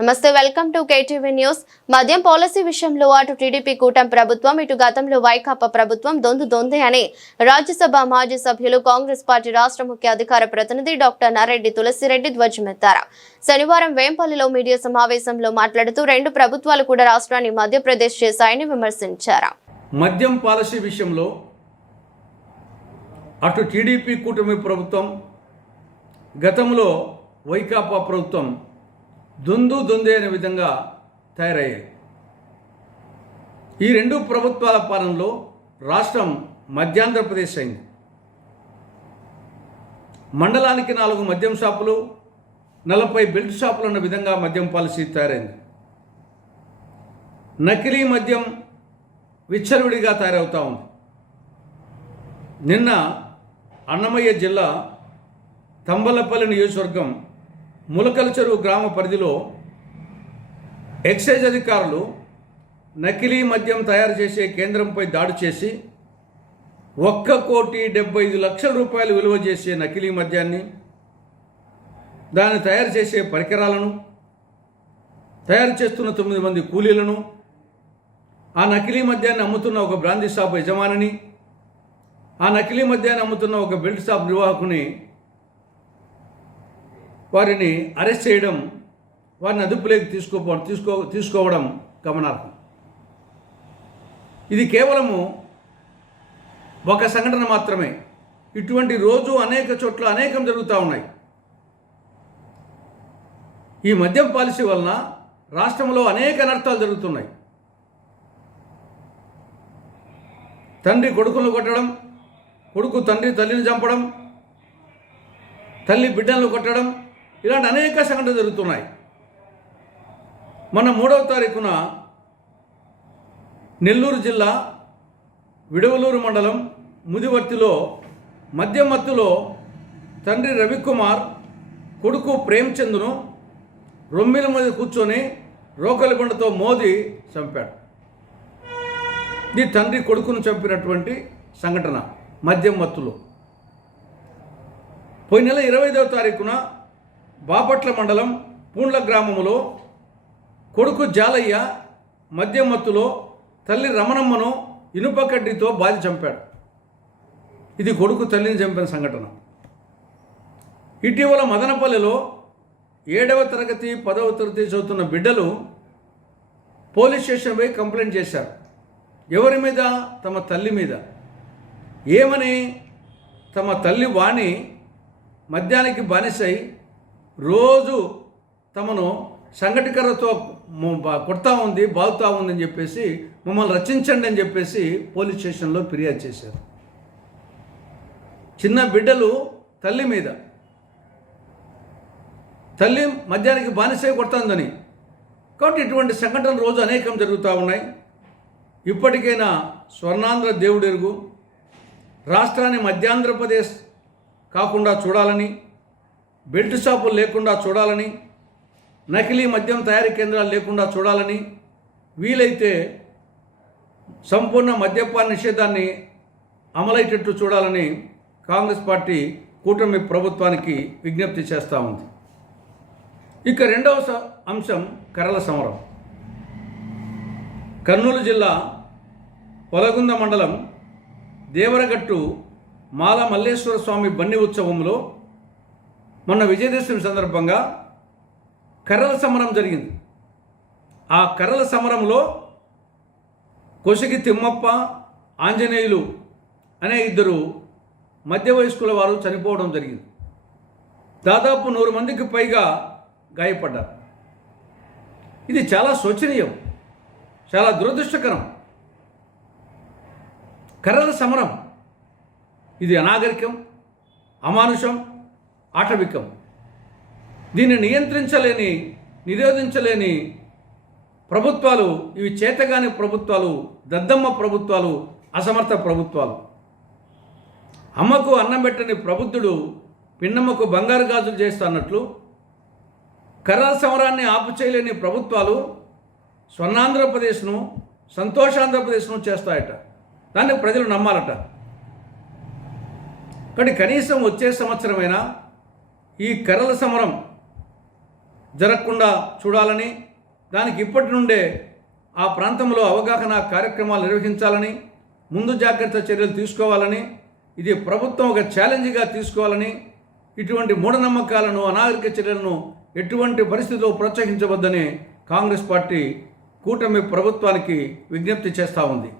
నమస్తే welcome to KTV news. మద్యం policy విషయంలో అటు టీడీపీ కూటమి ప్రభుత్వం ఇటు గతంలో వైకాపా ప్రభుత్వం దొందు దొందే అని రాజ్యసభ మాజీ సభ్యులు కాంగ్రెస్ పార్టీ రాష్ట్ర ముఖ్య అధికార ప్రతినిధి డాక్టర్ నారెడ్డి తులసిరెడ్డి ధ్వజమెత్తారు. శనివారం వేంపల్లిలో మీడియా సమావేశంలో మాట్లాడుతూ రెండు ప్రభుత్వాలు కూడా రాష్ట్రాన్ని మధ్యప్రదేశ్ చేశాయని విమర్శించారు. మద్యం పాలసీ విషయంలో అటు టీడీపీ కూటమి ప్రభుత్వం గతంలో వైకాపా ప్రభుత్వం దొందు దొందే అనే విధంగా తయారయ్యాయి. ఈ రెండు ప్రభుత్వాల పాలనలో రాష్ట్రం మధ్యాంధ్రప్రదేశ్ అయింది. మండలానికి నాలుగు మద్యం షాపులు నలభై బెల్ట్ షాపులు ఉన్న విధంగా మద్యం పాలసీ తయారైంది. నకిలీ మద్యం విచ్చలవిడిగా తయారవుతా ఉంది. నిన్న అన్నమయ్య జిల్లా తంబలపల్లి నియోజకవర్గం ములకల చెరువు గ్రామ పరిధిలో ఎక్సైజ్ అధికారులు నకిలీ మద్యం తయారు చేసే కేంద్రంపై దాడి చేసి ఒక్క కోటి డెబ్బై ఐదు లక్షల రూపాయలు విలువ చేసే నకిలీ మద్యాన్ని దాన్ని తయారు చేసే పరికరాలను తయారు చేస్తున్న తొమ్మిది మంది కూలీలను ఆ నకిలీ మద్యాన్ని అమ్ముతున్న ఒక బ్రాందీ షాప్ యజమానిని ఆ నకిలీ మద్యాన్ని అమ్ముతున్న ఒక బెల్ట్ షాప్ నిర్వాహకుని వారిని అరెస్ట్ చేయడం వారిని అదుపులోకి తీసుకోపోవడం తీసుకో తీసుకోవడం గమనార్హం. ఇది కేవలము ఒక సంఘటన మాత్రమే. ఇటువంటి రోజు అనేక చోట్ల అనేకం జరుగుతూ ఉన్నాయి. ఈ మద్యం పాలసీ వలన రాష్ట్రంలో అనేక అనర్థాలు జరుగుతున్నాయి. తండ్రి కొడుకులను కొట్టడం కొడుకు తండ్రి తల్లిని చంపడం తల్లి బిడ్డలను కొట్టడం ఇలాంటి అనేక సంఘటనలు జరుగుతున్నాయి. మన మూడవ తారీఖున నెల్లూరు జిల్లా విడవలూరు మండలం ముదివర్తిలో మధ్యమత్తులో తండ్రి రవికుమార్ కొడుకు ప్రేమ్చంద్ను రొమ్మిల మీద కూర్చొని రోకలి మోదీ చంపాడు. ఇది తండ్రి కొడుకును చంపినటువంటి సంఘటన మద్యం మత్తులో. పోయిన నెల ఇరవై ఐదవ తారీఖున బాపట్ల మండలం పూండ్ల గ్రామములో కొడుకు జాలయ్య మద్యం మత్తులో తల్లి రమణమ్మను ఇనుప కడ్డీతో బాధి చంపాడు. ఇది కొడుకు తల్లిని చంపిన సంఘటన. ఇటీవల మదనపల్లిలో ఏడవ తరగతి పదవ తరగతి చదువుతున్న బిడ్డలు పోలీస్ స్టేషన్పై కంప్లైంట్ చేశారు. ఎవరి మీద? తమ తల్లి మీద. ఏమని? తమ తల్లి వాణి మద్యానికి బానిసై రోజు తమను సంఘటికరతో కొడతా ఉంది బాగుతా ఉందని చెప్పేసి మమ్మల్ని రచించండి అని చెప్పేసి పోలీస్ స్టేషన్లో ఫిర్యాదు చేశారు. చిన్న బిడ్డలు తల్లి మీద. తల్లి మద్యానికి బానిసై కొడుతుందని. కాబట్టి ఇటువంటి సంఘటనలు రోజు అనేకం జరుగుతూ ఉన్నాయి. ఇప్పటికైనా స్వర్ణాంధ్ర దేవుడెరుగు. రాష్ట్రాన్ని మధ్యాంధ్రప్రదేశ్ కాకుండా చూడాలని బెల్ట్ షాపులు లేకుండా చూడాలని నకిలీ మద్యం తయారీ కేంద్రాలు లేకుండా చూడాలని వీలైతే సంపూర్ణ మద్యపాన నిషేధాన్ని అమలయ్యేటట్టు చూడాలని కాంగ్రెస్ పార్టీ కూటమి ప్రభుత్వానికి విజ్ఞప్తి చేస్తూ ఉంది. ఇక రెండవ అంశం కరల సమరం. కర్నూలు జిల్లా పొలగుంద మండలం దేవరగట్టు మాల మల్లేశ్వర స్వామి బన్ని ఉత్సవంలో మొన్న విజయదశమి సందర్భంగా కర్రల సమరం జరిగింది. ఆ కర్రల సమరంలో కొసిగి తిమ్మప్ప ఆంజనేయులు అనే ఇద్దరు మధ్య వయస్కుల వారు చనిపోవడం జరిగింది. దాదాపు నూరు మందికి పైగా గాయపడ్డారు. ఇది చాలా శోచనీయం చాలా దురదృష్టకరం. కర్రల సమరం ఇది అనాగరికం అమానుషం ఆటవికం. దీన్ని నియంత్రించలేని నిరోధించలేని ప్రభుత్వాలు ఇవి చేతగాని ప్రభుత్వాలు దద్దమ్మ ప్రభుత్వాలు అసమర్థ ప్రభుత్వాలు. అమ్మకు అన్నం పెట్టని ప్రబుద్ధుడు పిన్నమ్మకు బంగారు గాజులు చేస్తున్నట్లు కర్రల సమరాన్ని ఆపు చేయలేని ప్రభుత్వాలు స్వర్ణాంధ్రప్రదేశ్ను సంతోషాంధ్రప్రదేశ్ను చేస్తాయట. దాన్ని ప్రజలు నమ్మాలట. కానీ కనీసం వచ్చే సంవత్సరమైనా ఈ కర్రల సమరం జరగకుండా చూడాలని దానికి ఇప్పటి నుండే ఆ ప్రాంతంలో అవగాహన కార్యక్రమాలు నిర్వహించాలని ముందు జాగ్రత్త చర్యలు తీసుకోవాలని ఇది ప్రభుత్వం ఒక ఛాలెంజ్గా తీసుకోవాలని ఇటువంటి మూఢనమ్మకాలను అనాగరిక చర్యలను ఎటువంటి పరిస్థితిలో ప్రోత్సహించవద్దని కాంగ్రెస్ పార్టీ కూటమి ప్రభుత్వానికి విజ్ఞప్తి చేస్తూ ఉంది.